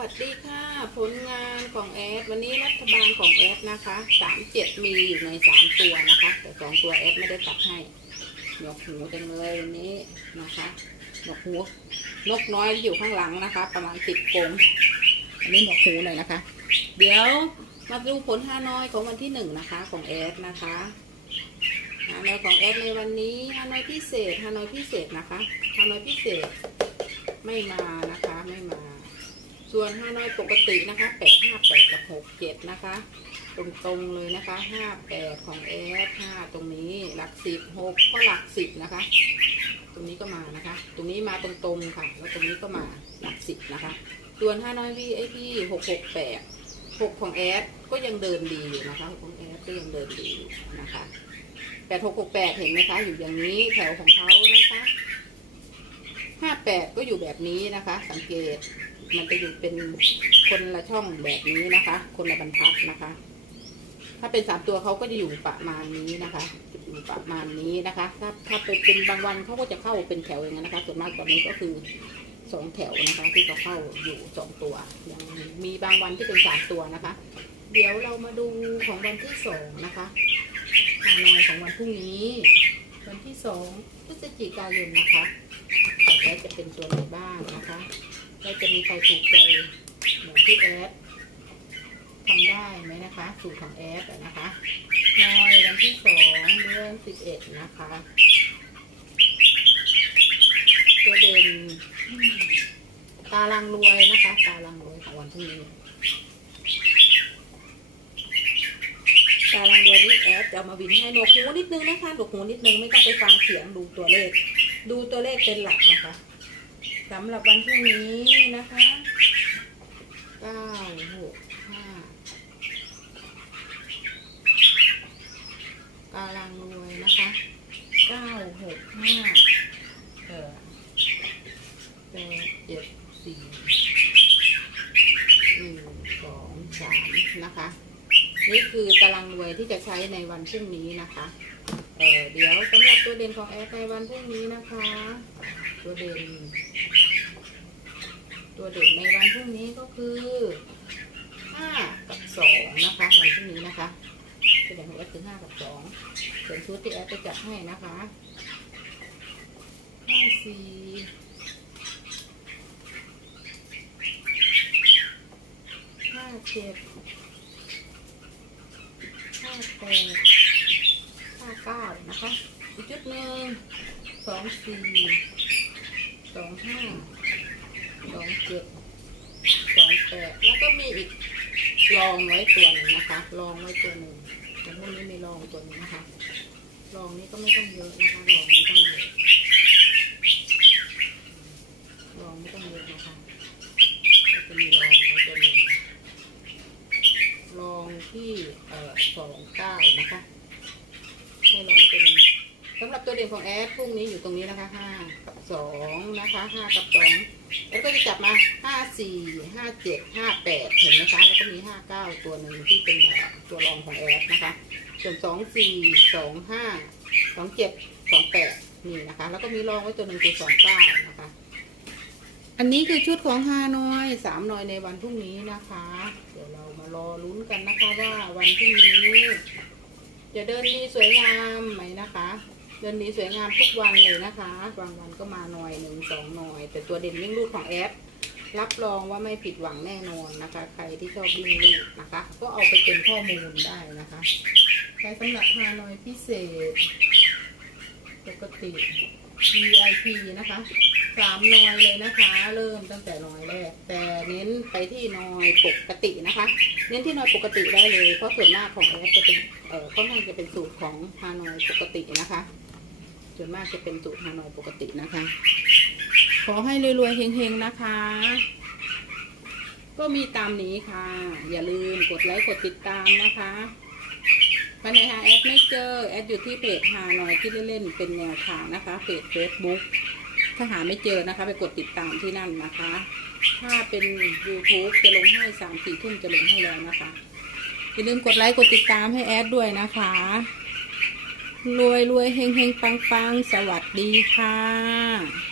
วัสดีค่ะ ผลงานของแอดวันนี้รัฐบาลของแอดนะคะสามเจ็ดมีอยู่ในสามตัวนะคะ แต่สองตัวแอดไม่ได้ตัดให้หนกหูจังเลยวันนี้นะคะหนกหูนกน้อยที่อยู่ข้างหลังนะคะ ประมาณสิบกงอันนี้หนกหูหน่อยนะคะ เดี๋ยวมาดูผลฮานอยของวันที่หนึ่งนะคะ ของแอดนะคะฮานอยของแอดในวันนี้ฮานอยพิเศษฮานอยพิเศษนะคะฮานอยพิเศษไม่มานะคะไม่มา ส่วนห้าน้อยปกตินะคะแปดห้าแปดกับหกเจ็ดนะคะ ตรงๆเลยนะคะห้าแปดของแอดห้าตรงนี้หลักสิบหกก็หลักสิบนะคะ ตรงนี้ก็มานะคะ ตรงนี้มาตรงๆค่ะ แล้วตรงนี้ก็มาหลักสิบนะคะ ส่วนห้าน้อยวีไอพีหกหกแปดหกของแอดก็ยังเดินดีอยู่นะคะของแอดก็ยังเดินดีอยู่นะคะแปดหกหกแปดเห็นไหมคะ อยู่อย่างนี้แถวของเขานะคะห้าแปดก็อยู่แบบนี้นะคะ สังเกต มันจะอยู่เป็นคนละช่องแบบนี้นะคะ คนละบรรทัดนะคะ ถ้าเป็นสามตัวเขาก็จะอยู่ประมาณนี้นะคะจะอยู่ประมาณนี้นะคะ ถ้าถ้าไปเป็นบางวันเขาก็จะเข้าเป็นแถวอย่างนั้นนะคะ ส่วนมากตอนนี้ก็คือสองแถวนะคะ ที่เขาเข้าอยู่สองตัวยังมีบางวันที่เป็นสามตัวนะคะ เดี๋ยวเรามาดูของวันที่สองนะคะฮานอยของวันพรุ่งนี้ วันที่สองพฤศจิกายนนะคะต่อไปจะเป็นตัวไหนบ้างนะคะ แล้จะมีใครถูกใจเหมือนที่แอดทำได้ไหมนะคะสูตรของแอดนะคะนอยวันที่สองเดือนสิบเอ็ดนะคะตัวเด่นตาลังรวยนะคะ ตาลังรวยของวันพรุ่งนี้ตาลังรวยนี่แอดจะามาวินให้หนวกหูนิดนึงนะคะหนวกหูนิดนึงไม่ต้องไปฟังเสียงดูตัวเลข ดูตัวเลขเป็นหลักนะคะ สำหรับวันพรุ่งนี้นะคะเก้าหกห้ากาลังรวยนะคะเก้าหกห้าเออแปดเจ็ดสี่หนึ่งสองสามนะคะ นี่คือตารางรวยที่จะใช้ในวันพรุ่งนี้นะคะเออเดี๋ยวสำหรับตัวเด่นของแอร์ในวันพรุ่งนี้นะคะ ตัวเด่น ตัวเด่นในวันพรุ่งนี้ก็คือห้ากับสองนะคะวันพรุ่งนี้นะคะตัวเด่นของแอร์คือห้ากับสองส่วนชุดที่แอร์จะจัดให้นะคะห้าสี่ห้าเจ็ดห้าแปดห้าเก้านะคะ อีกจุดหนึ่งสองสี่สองห้า สองเจ็ดสองแปดแล้วก็มีอีกรองไว้ตัวหนึ่งนะคะรองไว้ตัวหนึ่งแต่พวกนี้มีรองตัวหนึงนะคะรองนี้ก็ไม่ต้องเยอะนะคะรองไม่ต้องเยอะรองไม่ต้องเยอะนะคะก็จะมีรองไว้ตัวหนึ่งรองที่เอ่อสองเก้านะคะ ให้ลองเป็นสำหรับตัวเด่น ของแอดพรุ่งนี้อยู่ตรงนี้นะคะห้ากับสองนะคะห้ากับสองแล้วก็จะจับมาห้าสี่ห้าเจ็ดห้าแปดเห็นไหมคะแล้วก็มีห้าเก้าตัวหนึ่งที่เป็นตัวรองของแอดนะคะ ส่วนสองสี่สองห้าสองเจ็ดสองแปดนี่นะคะ แล้วก็มีรองไว้ตัวหนึ่งคือสองเก้านะคะ อันนี้คือชุดของฮานอยสามนอยในวันพรุ่งนี้นะคะ เดี๋ยวเรามารอลุ้นกันนะคะว่าวันพรุ่งนี้จะเดินดีสวยงามไหมนะคะ เดินดีสวยงามทุกวันเลยนะคะบางวันก็มาหน่อยหนึ่งสองหน่อย แต่ตัวเด่นวิ่งรูดของแอปรับรองว่าไม่ผิดหวังแน่นอนนะคะ ใครที่ชอบวิ่งรูดนะคะ ก็เอาไปเป็นข้อมูลได้นะคะใช้สำหรับฮานอยพิเศษ ปกติ VIP นะคะสามนอยเลยนะคะ เริ่มตั้งแต่นอยแรก แต่เน้นไปที่นอยปกตินะคะ เน้นที่นอยปกติได้เลย เพราะส่วนมากของแอปจะเป็นเอ่อค่อนข้างจะเป็นสูตรของฮานอยปกตินะคะ ส่วนมากจะเป็นสูตรฮานอยปกตินะคะ ขอให้รวยๆเฮงๆนะคะ ก็มีตามนี้ค่ะ อย่าลืมกดไลค์กดติดตามนะคะภายในหาแอดไม่เจอแอดอยู่ที่เพจฮานอยที่เล่นๆเป็นแนวทางนะคะเพจ Facebook ถ้าหาไม่เจอนะคะ ไปกดติดตามที่นั่นนะคะ ถ้าเป็น YouTube จะลงให้สามสี่ทุ่มจะลงให้แล้วนะคะอย่าลืมกดไลค์กดติดตามให้แอดด้วยนะคะ รวยรวยเฮงเฮงปังปังสวัสดีค่ะ